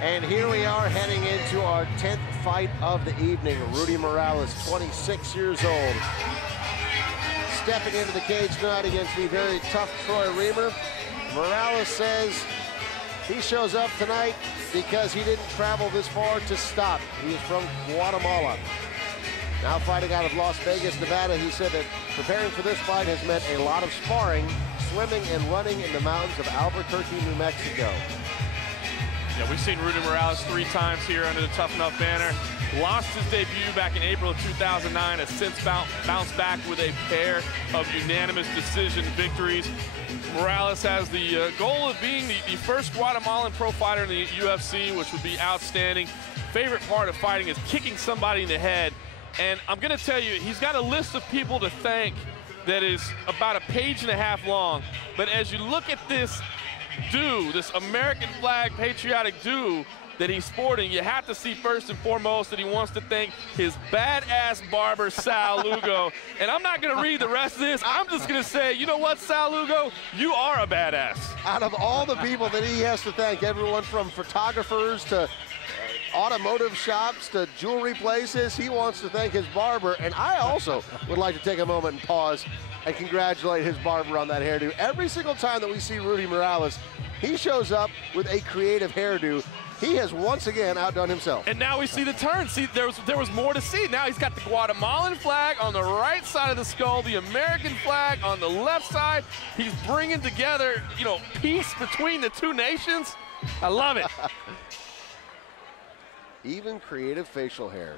And here we are heading into our 10th fight of the evening. Rudy Morales, 26 years old. Stepping into the cage tonight against the very tough Troy Remer. Morales says he shows up tonight because he didn't travel this far to stop. He is from Guatemala. Now fighting out of Las Vegas, Nevada, he said that preparing for this fight has meant a lot of sparring, swimming, and running in the mountains of Albuquerque, New Mexico. Yeah, we've seen Rudy Morales 3 times here under the Tough Enough banner. Lost his debut back in April of 2009, has since bounced back with a pair of unanimous decision victories. Morales has the goal of being the first Guatemalan pro fighter in the UFC, which would be outstanding. Favorite part of fighting is kicking somebody in the head. And I'm going to tell you, he's got a list of people to thank that is about 1.5 pages long. But as you look at this this American flag patriotic do that he's sporting, you have to see first and foremost that he wants to thank his badass barber, Sal Lugo. And I'm not going to read the rest of this. I'm just going to say, you know what, Sal Lugo? You are a badass. Out of all the people that he has to thank, everyone from photographers to automotive shops to jewelry places, he wants to thank his barber. And I also would like to take a moment and pause and congratulate his barber on that hairdo. Every single time that we see Rudy Morales, he shows up with a creative hairdo. He has once again outdone himself. And now we see the turn. See, there was more to see. Now he's got the Guatemalan flag on the right side of the skull, the American flag on the left side. He's bringing together, you know, peace between the two nations. I love it. Even creative facial hair.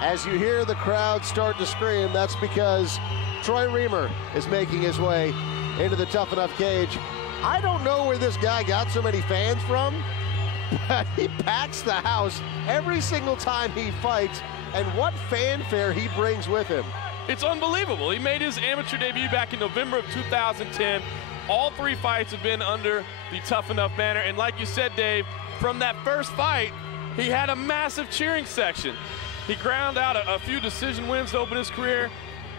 As you hear the crowd start to scream, that's because Troy Remer is making his way into the Tough Enough cage. I don't know where this guy got so many fans from, but he packs the house every single time he fights, and what fanfare he brings with him. It's unbelievable. He made his amateur debut back in November of 2010. All 3 fights have been under the Tough Enough banner, and like you said, Dave, from that first fight, he had a massive cheering section. He ground out a few decision wins to open his career,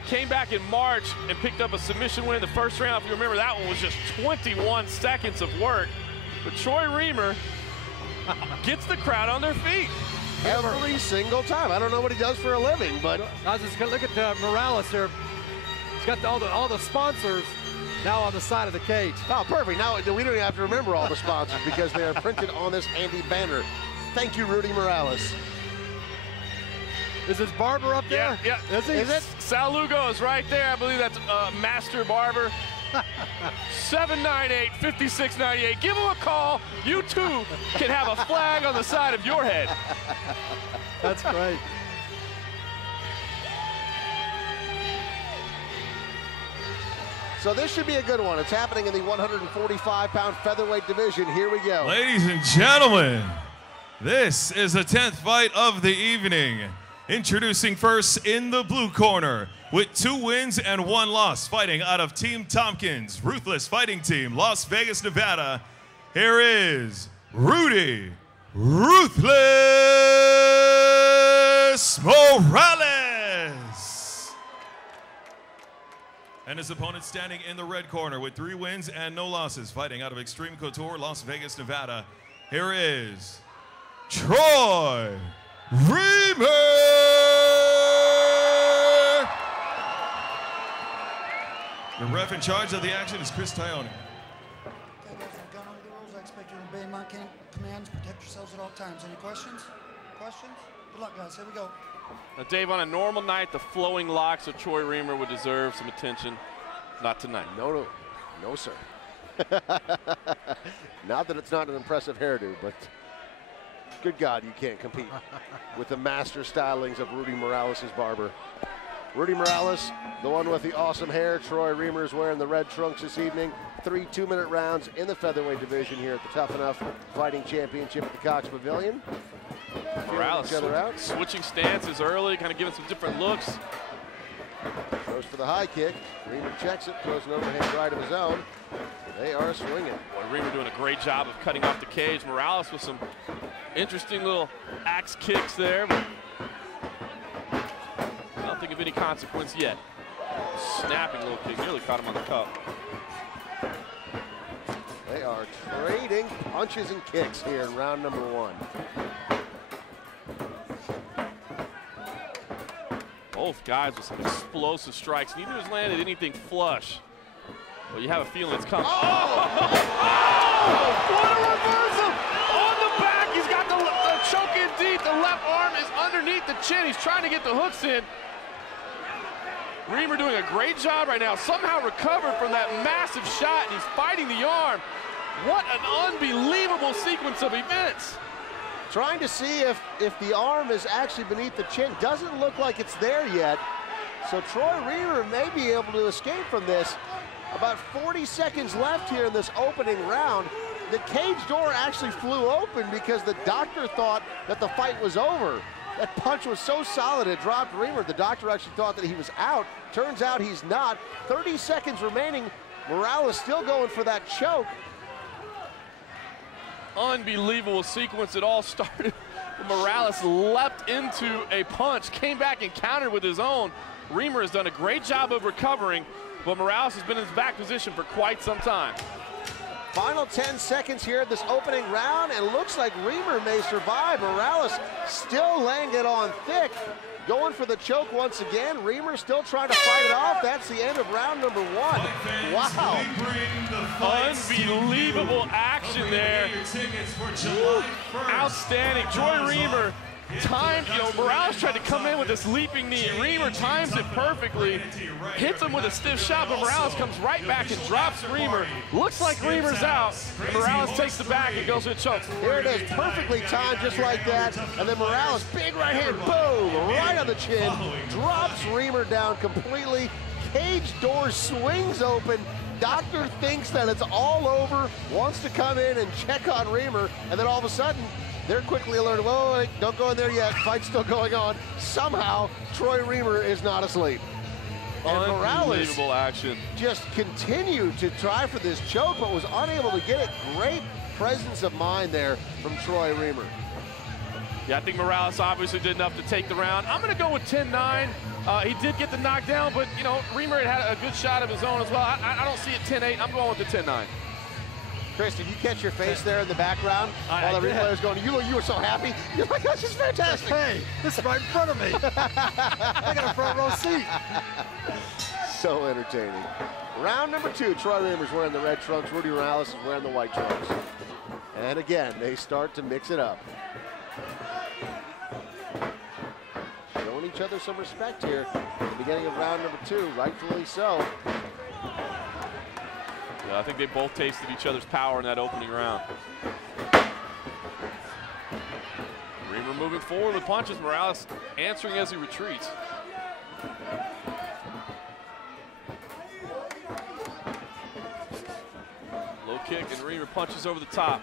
came back in March and picked up a submission win in the first round. If you remember, that one was just 21 seconds of work. But Troy Remer gets the crowd on their feet. Every single time. I don't know what he does for a living, but I was just going to look at Morales here. He's got all the sponsors now on the side of the cage. Oh, perfect. Now we don't even have to remember all the sponsors because they are printed on this handy banner. Thank you, Rudy Morales. Is his barber up there? Yeah. Is he? Is it? Sal Lugo is right there. I believe that's Master Barber. 798-5698. Give him a call. You too can have a flag on the side of your head. That's great. So this should be a good one. It's happening in the 145-pound featherweight division. Here we go. Ladies and gentlemen, this is the 10th fight of the evening. Introducing first in the blue corner with 2 wins and 1 loss, fighting out of Team Tompkins, Ruthless Fighting Team, Las Vegas, Nevada. Here is Rudy Ruthless Morales. And his opponent standing in the red corner with 3 wins and no losses, fighting out of Extreme Couture, Las Vegas, Nevada. Here is Troy Remer. The ref in charge of the action is Chris Tione. Okay, guys, I've got under the rules. I expect you to obey my commands. Protect yourselves at all times. Any questions? Questions? Good luck, guys. Here we go. Now, Dave, on a normal night, the flowing locks of Troy Remer would deserve some attention. Not tonight. No, sir. Not that it's not an impressive hairdo, but good God, you can't compete with the master stylings of Rudy Morales' barber. Rudy Morales, the one with the awesome hair. Troy Remer is wearing the red trunks this evening. 3 2-minute rounds in the featherweight division here at the Tough Enough Fighting Championship at the Cox Pavilion. Morales each other out. switching stances early, kind of giving some different looks. Goes for the high kick. Remer checks it, throws an overhand right of his own. They are swinging. Boy, Remer doing a great job of cutting off the cage. Morales with some Interesting little axe kicks there, but I don't think of any consequence yet. Snapping little kick, nearly caught him on the cup. They are trading punches and kicks here in round number 1. Both guys with some explosive strikes. Neither has landed anything flush. Well, you have a feeling it's coming. Oh! What a reversal! On the back, he's got the choke in deep. The left arm is underneath the chin. He's trying to get the hooks in. Remer doing a great job right now. Somehow recovered from that massive shot, and he's fighting the arm. What an unbelievable sequence of events. Trying to see if the arm is actually beneath the chin. Doesn't look like it's there yet. So Troy Remer may be able to escape from this. About 40 seconds left here in this opening round. The cage door actually flew open because the doctor thought that the fight was over. That punch was so solid it dropped Remer. The doctor actually thought that he was out. Turns out he's not. 30 seconds remaining. Morales still going for that choke. Unbelievable sequence. It all started when Morales leapt into a punch, came back and countered with his own. Remer has done a great job of recovering, but Morales has been in his back position for quite some time. Final 10 seconds here in this opening round, and looks like Remer may survive. Morales still laying it on thick, going for the choke once again. Remer still trying to fight it off. That's the end of round number 1. Wow. Unbelievable action there. Outstanding. Troy Remer timed, Morales tried to come in with this leaping knee. Remer times it perfectly, hits him with a stiff shot, but Morales comes right back and drops Remer. Looks like Remer's out. Morales takes the back and goes with a choke. Here it is, perfectly timed just like that. And then Morales, big right hand, boom, right on the chin. Drops Remer down completely. Cage door swings open. Doctor thinks that it's all over, wants to come in and check on Remer, and then all of a sudden, they're quickly alerted, whoa, wait, don't go in there yet, fight's still going on. Somehow, Troy Remer is not asleep. And Morales action. Just continued to try for this choke, but was unable to get it. Great presence of mind there from Troy Remer. Yeah, I think Morales obviously did enough to take the round. I'm going to go with 10-9. He did get the knockdown, but, Remer had a good shot of his own as well. I don't see it 10-8. I'm going with the 10-9. Chris, did you catch your face there in the background while the replay was going? You were so happy. You're like, that's just fantastic. Hey, this is right in front of me. I got a front row seat. So entertaining. Round number 2, Troy Remer's wearing the red trunks. Rudy Morales is wearing the white trunks. And again, they start to mix it up. Showing each other some respect here at the beginning of round number 2, rightfully so. Yeah, I think they both tasted each other's power in that opening round. Remer moving forward with punches. Morales answering as he retreats. Low kick and Remer punches over the top.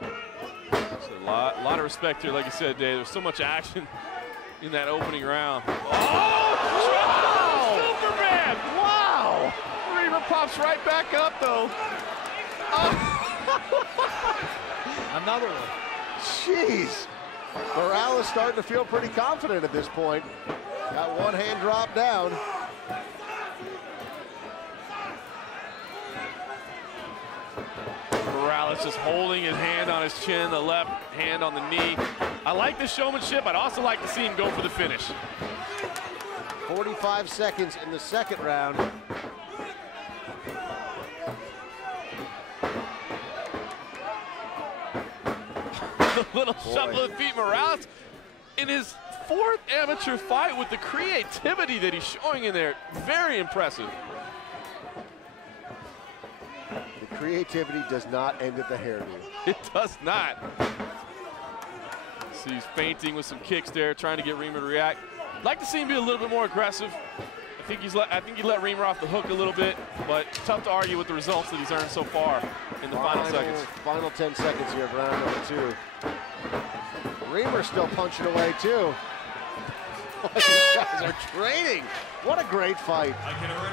So a lot of respect here, like you said, Dave. There's so much action in that opening round. Oh, Superman! Wow! Remer pops right back up, though. Another one. Jeez. Morales starting to feel pretty confident at this point. Got one hand dropped down. Morales just holding his hand on his chin, the left hand on the knee. I like the showmanship. I'd also like to see him go for the finish. 45 seconds in the second round. The little shuffle of feet. Morales in his 4th amateur fight with the creativity that he's showing in there. Very impressive. The creativity does not end at the hairdo. It does not. So he's feinting with some kicks there, trying to get Remer to react. I'd like to see him be a little bit more aggressive. I think he let Remer off the hook a little bit, but tough to argue with the results that he's earned so far in the final seconds. Final 10 seconds here of round number 2. Remer still punching away too. These guys are training. What a great fight.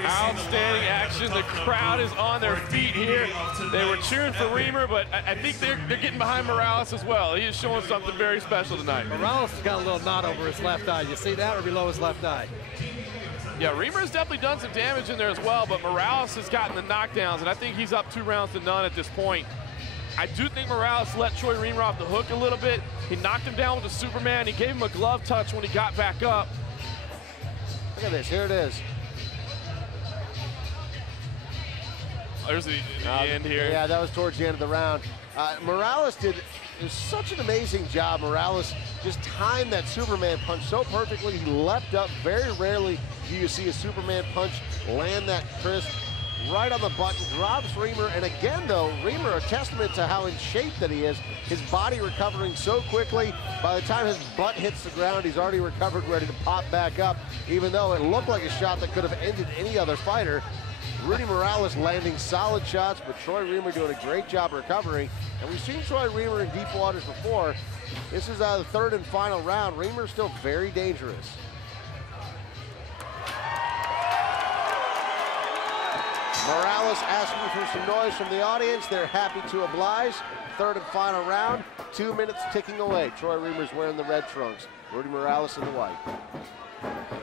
Outstanding action. The crowd is on their feet here. They were cheering for Remer, but I think they're getting behind Morales as well. He is showing something very special tonight. Morales has got a little knot over his left eye. You see that, or below his left eye? Yeah, Remer has definitely done some damage in there as well, but Morales has gotten the knockdowns, and I think he's up 2 rounds to none at this point. I do think Morales let Troy Remer off the hook a little bit. He knocked him down with the Superman. He gave him a glove touch when he got back up. Look at this, here it is. There's the end here. Yeah, that was towards the end of the round. Morales did such an amazing job. Morales just timed that Superman punch so perfectly. He leapt up. Very rarely do you see a Superman punch land that crisp right on the button, drops Remer. And again, though, Remer, a testament to how in shape that he is. His body recovering so quickly. By the time his butt hits the ground, he's already recovered, ready to pop back up, even though it looked like a shot that could have ended any other fighter. Rudy Morales landing solid shots, but Troy Remer doing a great job recovering. And we've seen Troy Remer in deep waters before. This is the 3rd and final round. Remer's still very dangerous. Morales asking for some noise from the audience. They're happy to oblige. 3rd and final round. 2 minutes ticking away. Troy Remer's wearing the red trunks. Rudy Morales in the white.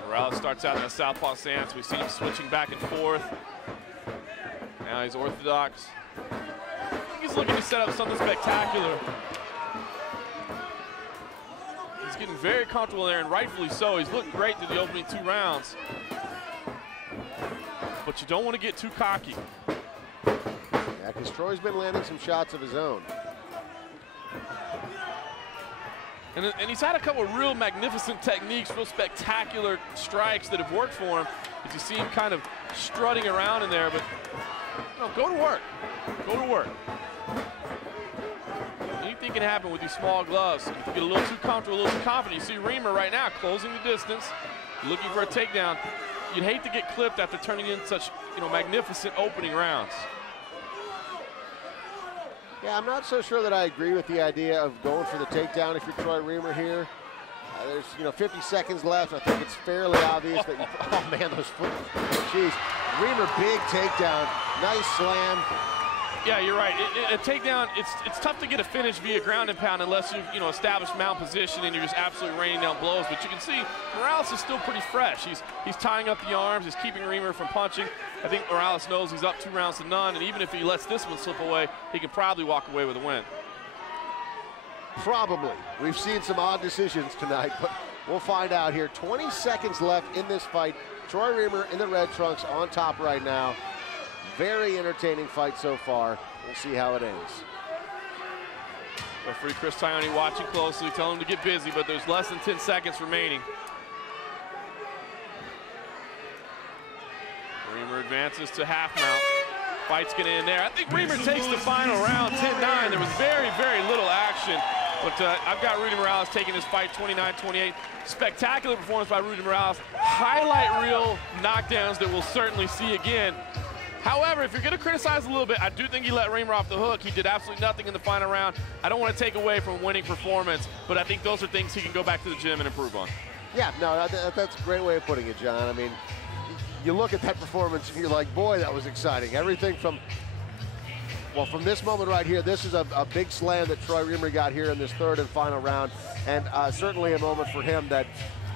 Morales starts out in a southpaw stance. We see him switching back and forth. Now he's orthodox. I think he's looking to set up something spectacular. He's getting very comfortable there, and rightfully so. He's looked great through the opening 2 rounds. But you don't want to get too cocky. Yeah, because Troy's been landing some shots of his own. And he's had a couple of real magnificent techniques, real spectacular strikes that have worked for him. As you see him kind of strutting around in there, but no, go to work. Go to work. Anything can happen with these small gloves. If you get a little too comfortable, a little too confident, you see Remer right now closing the distance, looking for a takedown. You'd hate to get clipped after turning in such, magnificent opening rounds. Yeah, I'm not so sure that I agree with the idea of going for the takedown if you're Troy Remer here. There's, 50 seconds left. I think it's fairly obvious that you, oh man, those foot, jeez. Remer, big takedown, nice slam. Yeah, you're right. A takedown, it's tough to get a finish via ground and pound unless you've established mount position and you're just absolutely raining down blows. But you can see Morales is still pretty fresh. He's tying up the arms, he's keeping Remer from punching. I think Morales knows he's up 2 rounds to none, and even if he lets this one slip away, he can probably walk away with a win. Probably. We've seen some odd decisions tonight, but we'll find out here. 20 seconds left in this fight. Troy Remer in the red trunks on top right now. Very entertaining fight so far. We'll see how it ends. Referee Chris Tione watching closely, telling him to get busy, but there's less than 10 seconds remaining. Remer advances to half mount. Fight's gonna end there. I think Remer takes the final round, 10-9. There was very, very little action. But I've got Rudy Morales taking this fight 29-28. Spectacular performance by Rudy Morales. Highlight reel knockdowns that we'll certainly see again. However, if you're going to criticize a little bit, I do think he let Remer off the hook. He did absolutely nothing in the final round. I don't want to take away from winning performance, but I think those are things he can go back to the gym and improve on. Yeah, no, that's a great way of putting it, John. I mean, you look at that performance and you're like, boy, that was exciting. Everything from this moment right here, this is a big slam that Troy Remer got here in this 3rd and final round, and certainly a moment for him that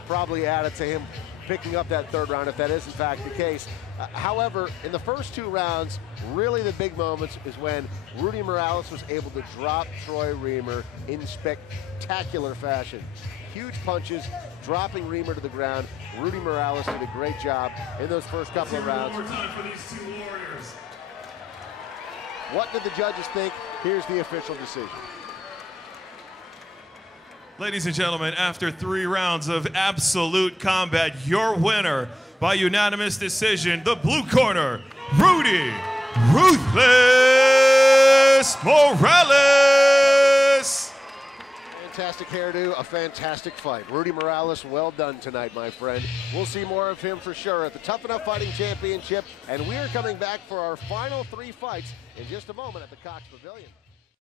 probably added to him picking up that 3rd round, if that is in fact the case. However, in the first 2 rounds, really the big moments is when Rudy Morales was able to drop Troy Remer in spectacular fashion. Huge punches, dropping Remer to the ground. Rudy Morales did a great job in those first couple of rounds. What did the judges think? Here's the official decision. Ladies and gentlemen, after 3 rounds of absolute combat, your winner by unanimous decision, the blue corner, Rudy Ruthless Morales. Fantastic hairdo, a fantastic fight. Rudy Morales, well done tonight, my friend. We'll see more of him for sure at the Tough Enough Fighting Championship, and we are coming back for our final 3 fights in just a moment at the Cox Pavilion.